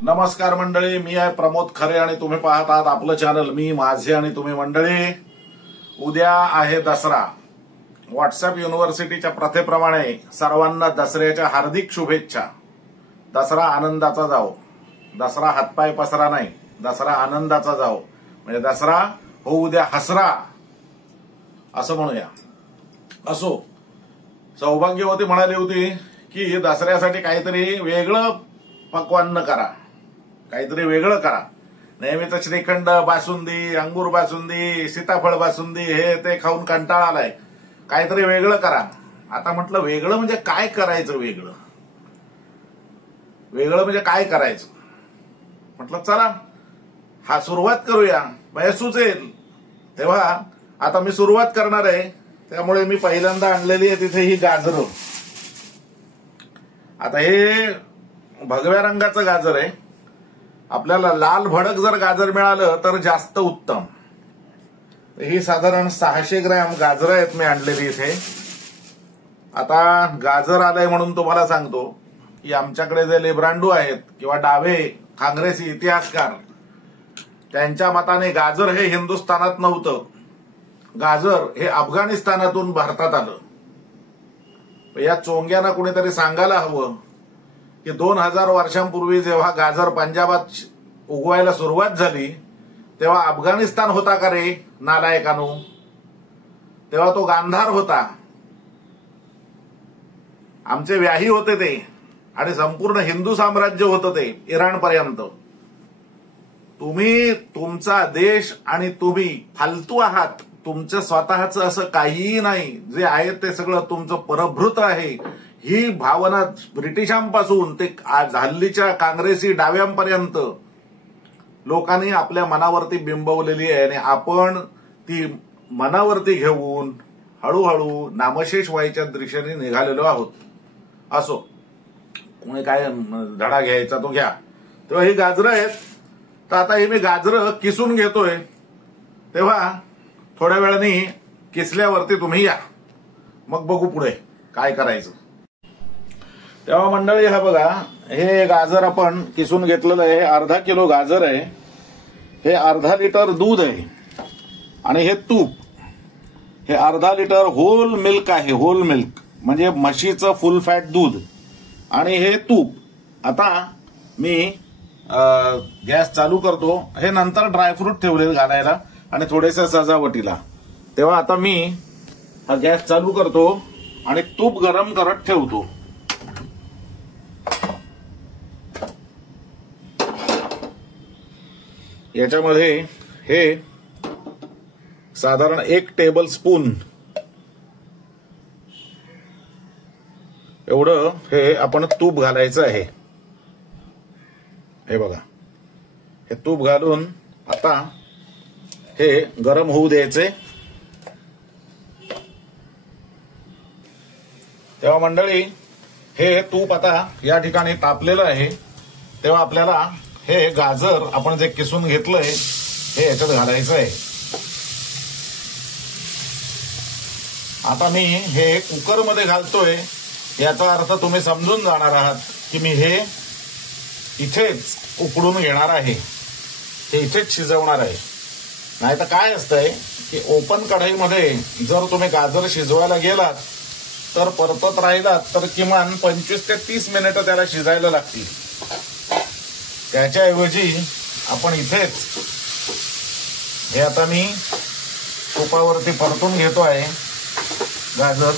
नमस्कार मंडळी, मी आहे प्रमोद खरे आणि तुम्ही पाहत आहात आपलं चॅनल मी माझे आणि तुम्ही मंडळी. उद्या आहे दसरा. व्हॉट्सअप युनिव्हर्सिटीच्या प्रथेप्रमाणे सर्वांना दसऱ्याच्या हार्दिक शुभेच्छा. दसरा आनंदाचा जाओ. दसरा हातपाय पसरा नाही, दसरा आनंदाचा जाओ. म्हणजे दसरा हो उद्या हसरा असं म्हणूया. असो, सौभाग्यवती म्हणाली होती की दसऱ्यासाठी काहीतरी वेगळं पक्वान्न करा, काहीतरी वेगळं करा. नेहमीच श्रीखंड, बासुंदी, अंगूर बासुंदी, सीताफळ बासुंदी हे ते खाऊन कंटाळा आलाय. काहीतरी वेगळं करा. आता म्हटलं वेगळं म्हणजे काय करायचं? वेगळं म्हणजे काय करायचं? म्हटलं चला हा सुरुवात करूया, म्हणजे सुचेल तेव्हा. आता मी सुरुवात करणार आहे, त्यामुळे मी पहिल्यांदा आणलेली आहे तिथे ही गाजरं. आता हे भगव्या रंगाचं गाजर आहे. आपल्याला लाल भडक जर गाजर मिळालं तर जास्त उत्तम. ही साधारण 600 ग्रॅम गाजरं आहेत मी आणलेली इथे. आता गाजर आलंय म्हणून तुम्हाला सांगतो की आमच्याकडे जे लेब्रांडू आहेत किंवा डावे काँग्रेसी इतिहासकार, त्यांच्या मताने गाजर हे हिंदुस्थानात नव्हतं. गाजर हे अफगाणिस्तानातून भारतात आलं. या चोंग्यांना कुणीतरी सांगायला हवं की 2000 वर्षांपूर्वी जेव्हा गाजर पंजाबात उगवायला सुरुवात झाली तेव्हा अफगाणिस्तान होता का रे नालायकानो? तेव्हा तो गांधार होता. आमचे व्याही होते ते, आणि संपूर्ण हिंदू साम्राज्य होतं ते इराणपर्यंत. तुम्ही तुमचा देश आणि तुम्ही फालतू आहात. तुमचं स्वतःचं असं काहीही नाही. जे आहे ते सगळं तुमचं परभृत आहे. ही भावना ब्रिटिशांपासून ते हल्लीच्या काँग्रेसी डाव्यांपर्यंत लोकांनी आपल्या मनावरती बिंबवलेली आहे, आणि आपण ती मनावरती घेऊन हळूहळू नामशेष व्हायच्या दिशेने निघालेलो आहोत. असो, कोणी काय धडा घ्यायचा तो घ्या. तेव्हा ही गाजरं आहेत. तर आता ही मी गाजरं किसून घेतोय, तेव्हा थोड्या वेळाने किसल्यावरती तुम्ही या, मग बघू पुढे काय करायचं. तेव्हा मंडळी हा बघा, हे गाजर आपण किसून घेतलेलं आहे. 1/2 किलो गाजर आहे. हे 1/2 लिटर दूध आहे, आणि हे तूप. हे 1/2 लिटर होल मिल्क आहे. होल मिल्क म्हणजे म्हशीचं फुल फॅट दूध, आणि हे तूप. आता मी गॅस चालू करतो. हे नंतर ड्रायफ्रूट ठेवले घालायला आणि थोडेसे सजावटीला. तेव्हा आता मी हा गॅस चालू करतो आणि तूप गरम करत ठेवतो. याच्यामध्ये हे साधारण 1 टेबल स्पून एवढं हे आपण तूप घालायचं आहे. हे बघा, हे तूप घालून आता हे गरम होऊ द्यायचे. तेव्हा मंडळी हे तूप आता या ठिकाणी तापलेलं आहे. तेव्हा आपल्याला हे गाजर आपण जे किसून घेतलंय हे याच्यात घालायचं आहे. आता मी हे कुकरमध्ये घालतोय. याचा अर्थ तुम्ही समजून जाणार आहात की मी हे इथेच उकडून घेणार आहे, हे इथेच शिजवणार आहे. नाही तर काय असतंय की ओपन कढईमध्ये जर तुम्ही गाजर शिजवायला गेलात तर परतत राहिलात तर किमान 25 ते 30 मिनिटं त्याला शिजायला लागतील. त्याच्याऐवजी आपण इथेच हे आता मी तुपावरती परतून घेतो आहे गाजर.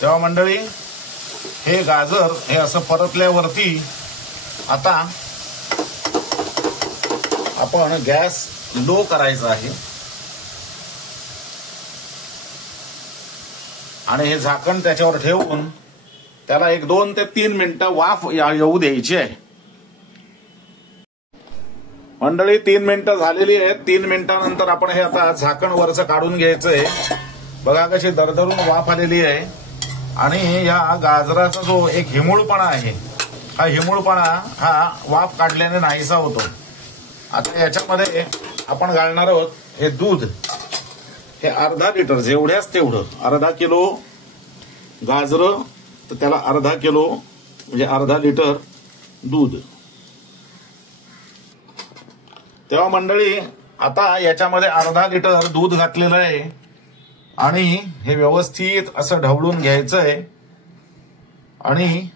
तेव्हा मंडळी हे गाजर हे असं परतल्यावरती आता आपण गॅस लो करायचा आहे, आणि हे झाकण त्याच्यावर ठेवून त्याला 1-2 ते 3 मिनिटं वाफ येऊ द्यायची आहे. मंडळी 3 मिनिटं झालेली आहेत. 3 मिनिटांनंतर आपण हे आता झाकण वरचं काढून घ्यायचंय. बघा कशी दरदरून वाफ आलेली आहे. आणि या गाजराचा जो एक हिमूळपणा आहे, हा हिमूळपणा हा वाफ काढल्याने नाहीसा होतो. आता याच्यामध्ये आपण घालणार आहोत हे दूध. हे अर्धा लिटर, जेवढ्याच तेवढं, अर्धा किलो गाजरं तर त्याला अर्धा किलो म्हणजे अर्धा लिटर दूध. तेव्हा मंडळी आता याच्यामध्ये अर्धा लिटर दूध घातलेलं आहे आणि हे व्यवस्थित असं ढवळून घ्यायचंय आणि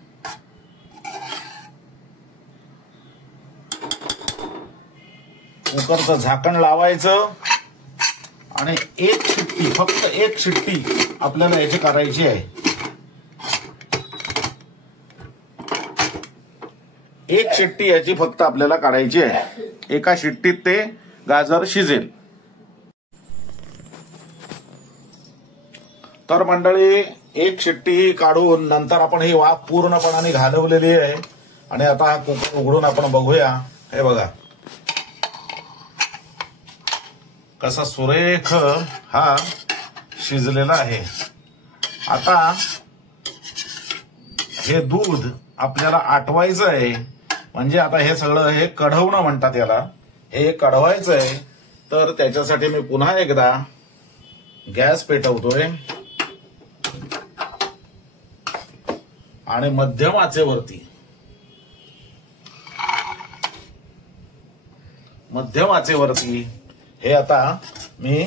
कुकरचं झाकण लावायचं आणि एक शिट्टी, फक्त एक शिट्टी आपल्याला याची करायची आहे. एक शिट्टी याची फक्त आपल्याला काढायची आहे. एका शिट्टीत ते गाजर शिजेल. तर मंडळी एक शिट्टी काढून नंतर आपण ही वाफ पूर्णपणाने घालवलेली आहे आणि आता हा कुकर उघडून आपण बघूया. हे बघा कसा सुरेख हा शिजलेला आहे. आता हे दूध आपल्याला आटवायचं आहे, म्हणजे आता हे सगळं हे कढवणं म्हणतात याला, हे कढवायचं आहे. तर त्याच्यासाठी मी पुन्हा एकदा गॅस पेटवतोय आणि मध्यम आचेवरती हे आता मी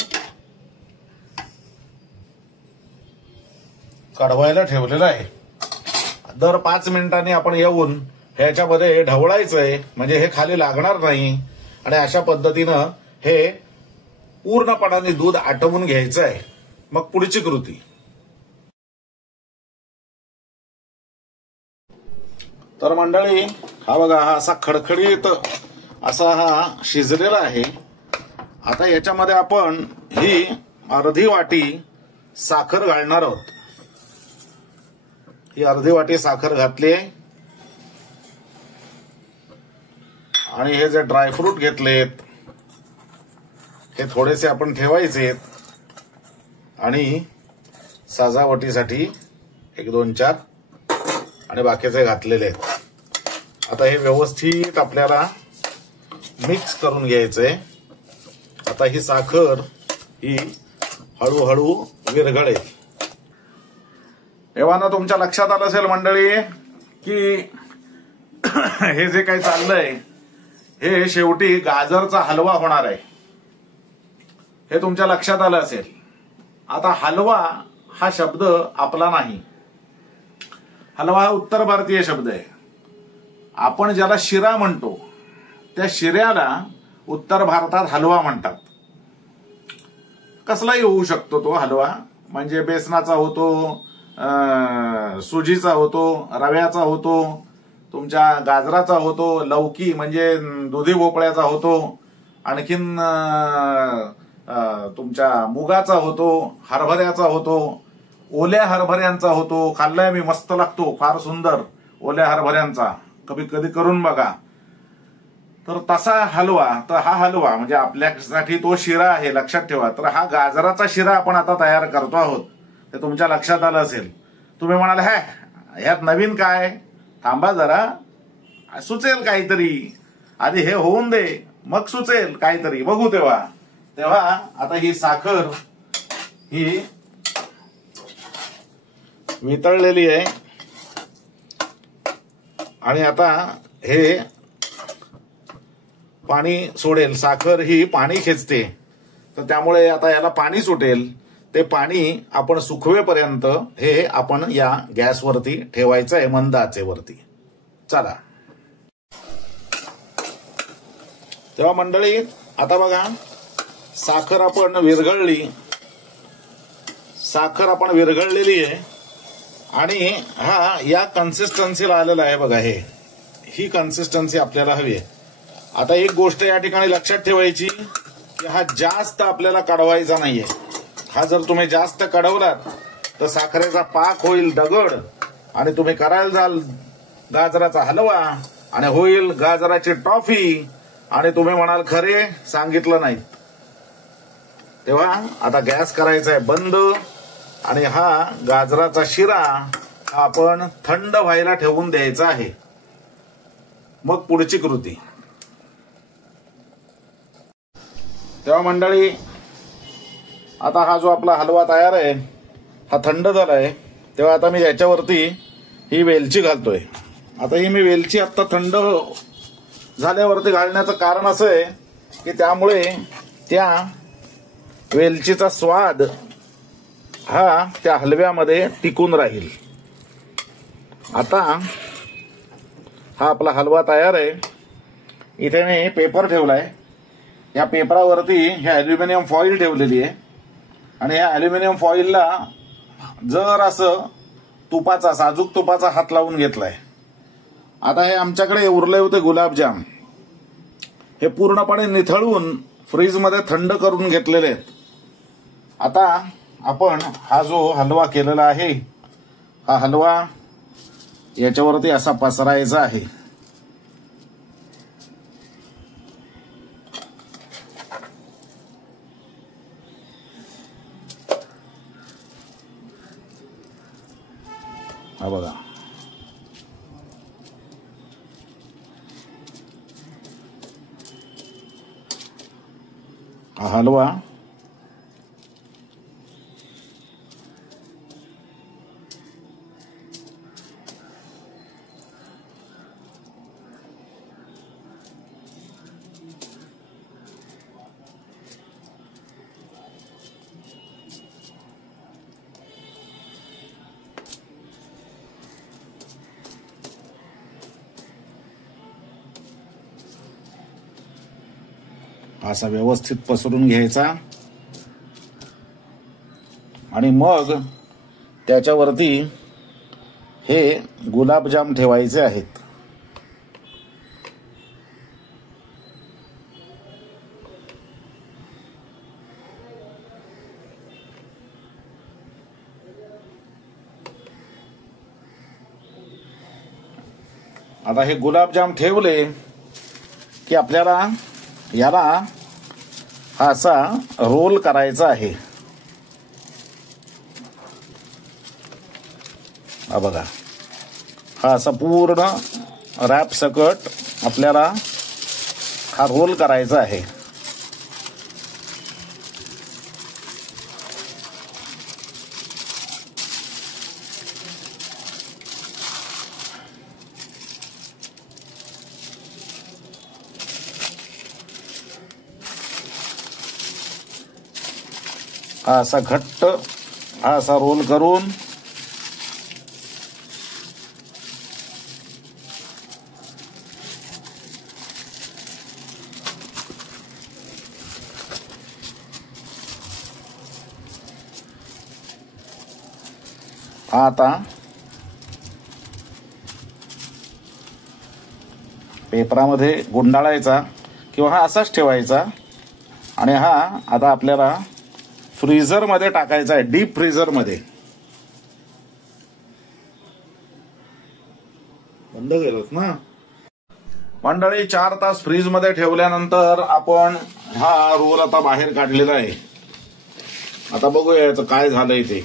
कढवायला ठेवलेलं आहे. दर 5 मिनिटांनी आपण येऊन ह्याच्यामध्ये ढवळायचंय, म्हणजे हे खाली लागणार नाही. आणि अशा पद्धतीनं हे पूर्णपणाने दूध आटवून घ्यायचं आहे. मग पुढची कृती. तर मंडळी हा बघा, हा असा खडखडीत असा हा शिजलेला आहे. आता याच्यामध्ये आपण ही अर्धी वाटी साखर घालणार आहोत. ही अर्धी वाटी साखर घातली आणि हे जे ड्रायफ्रूट घेतलेत हे थोडेसे आपण ठेवायचे आणि सजावटीसाठी 1, 2, 4 आणि बाकीचे घातलेले आहेत. आता हे व्यवस्थित आपल्याला मिक्स करून घ्यायचंय. आता ही साखर ही हळूहळू विरघळेल. एव्हाना तुमच्या लक्षात आलं असेल मंडळी की हे जे काही चाललंय हे शेवटी गाजरचा हलवा होणार आहे. हे तुमच्या लक्षात आलं असेल. आता हलवा हा शब्द आपला नाही. हलवा हा उत्तर भारतीय शब्द आहे. आपण ज्याला शिरा म्हणतो त्या शिऱ्याला उत्तर भारतात हलवा म्हणतात. कसलाही होऊ शकतो तो हलवा, म्हणजे बेसनाचा होतो, सुजीचा होतो, रव्याचा होतो, तुमच्या गाजराचा होतो, लौकी म्हणजे दुधी भोपळ्याचा होतो, आणखीन तुमच्या मुगाचा होतो, हरभऱ्याचा होतो, ओल्या हरभऱ्यांचा होतो. खाल्लाय मी, मस्त लागतो, फार सुंदर ओल्या हरभऱ्यांचा. कधी करून बघा. तर तसा हलवा, तर हा हलवा म्हणजे आपल्यासाठी तो शिरा आहे, लक्षात ठेवा. तर हा गाजराचा शिरा आपण आता तयार करतो आहोत, ते तुमच्या लक्षात आलं असेल. तुम्ही म्हणाल ह्यात नवीन काय, थांबा जरा, सुचेल काहीतरी, आधी हे होऊन दे मग सुचेल काहीतरी, बघू तेव्हा आता ही साखर ही वितळलेली आहे आणि आता हे पाणी सोडेल. साखर ही पाणी खेचते, तर त्यामुळे आता याला पाणी सुटेल. ते पाणी आपण सुकवेपर्यंत हे आपण या गॅसवरती ठेवायचं आहे, मंद आचेवरती. चला. तेव्हा मंडळी आता बघा, साखर आपण विरघळलेली आहे आणि हा या कन्सिस्टन्सीला आलेला आहे बघा. ही कन्सिस्टन्सी आपल्याला हवी आहे. आता एक गोष्ट या ठिकाणी लक्षात ठेवायची की हा जास्त आपल्याला कढवायचा नाहीये. हा जर तुम्ही जास्त कढवलात तर साखरेचा पाक होईल दगड आणि तुम्ही करायला जाल गाजराचा हलवा आणि होईल गाजराची टॉफी आणि तुम्ही म्हणाल खरे सांगितलं नाही. तेव्हा आता गॅस करायचा आहे बंद आणि हा गाजराचा शिरा आपण थंड व्हायला ठेवून द्यायचा आहे. मग पुढची कृती. तेव्हा मंडळी, आता हा जो आपला हलवा तयार आहे हा थंड झालाय. तेव्हा आता मी याच्यावरती ही वेलची घालतोय. आता ही मी वेलची आता थंड झाल्यावरती घालण्याचं कारण असं आहे की त्यामुळे त्या वेलचीचा स्वाद हा त्या हलव्यामध्ये टिकून राहील. आता हा आपला हलवा तयार आहे. इथे मी पेपर ठेवलाय. या पेपरावरती हे अल्युमिनियम फॉईल ठेवलेली आहे आणि या अल्युमिनियम फॉईलला जर असं तुपाचा, साजूक तुपाचा हात लावून घेतलाय. आता हे आमच्याकडे उरले होते गुलाबजाम, हे पूर्णपणे निथळून फ्रीजमध्ये थंड करून घेतलेले आहेत. आता आपण हा जो हलवा केलेला आहे हा हलवा याच्यावरती असा पसरायचा आहे. हा बघा, हा हलवा असा व्यवस्थित पसरून घ्यायचा आणि मग त्याच्यावरती हे गुलाबजाम ठेवायचे आहेत. आता हे गुलाबजाम ठेवले की आपल्याला याला हा असा रोल करायचा आहे. हा बघा, हा असा पूर्ण रॅप सकट आपल्याला हा रोल करायचा आहे. हा असा घट्ट हा असा रोल करून हा आता पेपरामध्ये गुंडाळायचा किंवा हा असाच ठेवायचा आणि हा आता आपल्याला फ्रीजर मध्ये टाकायचा आहे, डीप फ्रीजर मध्ये. बंद केलंच ना मंडळी. 4 तास फ्रीज मध्ये ठेवल्यानंतर आपण हा रोल आता बाहेर काढलेला आहे. आता बघूया याचं काय झालंय ते.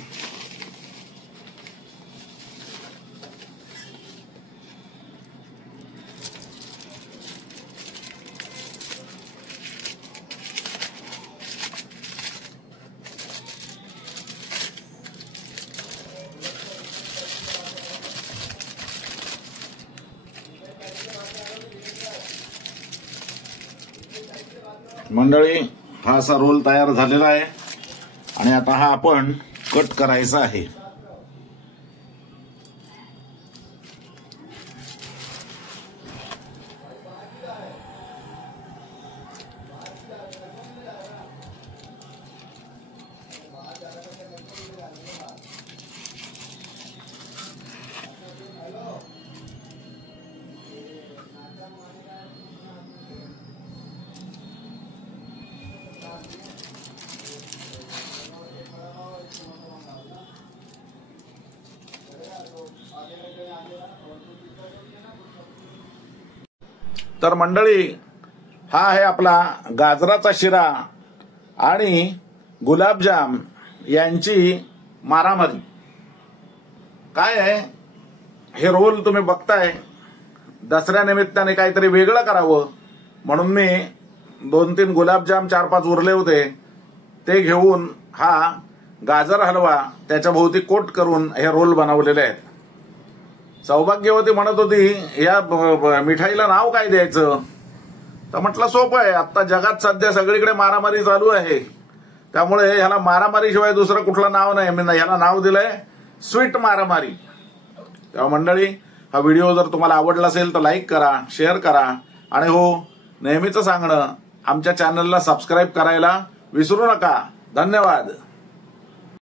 मंडळी, हा असा रोल तयार झालेला आहे आणि आता हा आपण कट करायचा आहे. तर मंडळी, हा आहे आपला गाजराचा शिरा आणि गुलाबजाम यांची मारामारी काय आहे हे रोल तुम्ही बघताय. दसऱ्या निमित्ताने काहीतरी वेगळं करावं म्हणून मी 2-3 गुलाबजाम 4-5 उरले होते ते घेऊन हा गाजर हलवा त्याच्या भोवती कोट करून हे रोल बनवलेले आहेत. सौभाग्यवती म्हणत होती या मिठाईला नाव काय द्यायचं, तर म्हटलं सोपं आहे. आता जगात सध्या सगळीकडे मारामारी चालू आहे त्यामुळे ह्याला मारामारी शिवाय दुसरं कुठलं नाव नाही. मी ह्याला नाव दिलंय स्वीट मारामारी. तेव्हा मंडळी हा व्हिडिओ जर तुम्हाला आवडला असेल तर लाईक करा, शेअर करा आणि हो नेहमीच सांगणं आमच्या चॅनलला सबस्क्राईब करायला विसरू नका. धन्यवाद.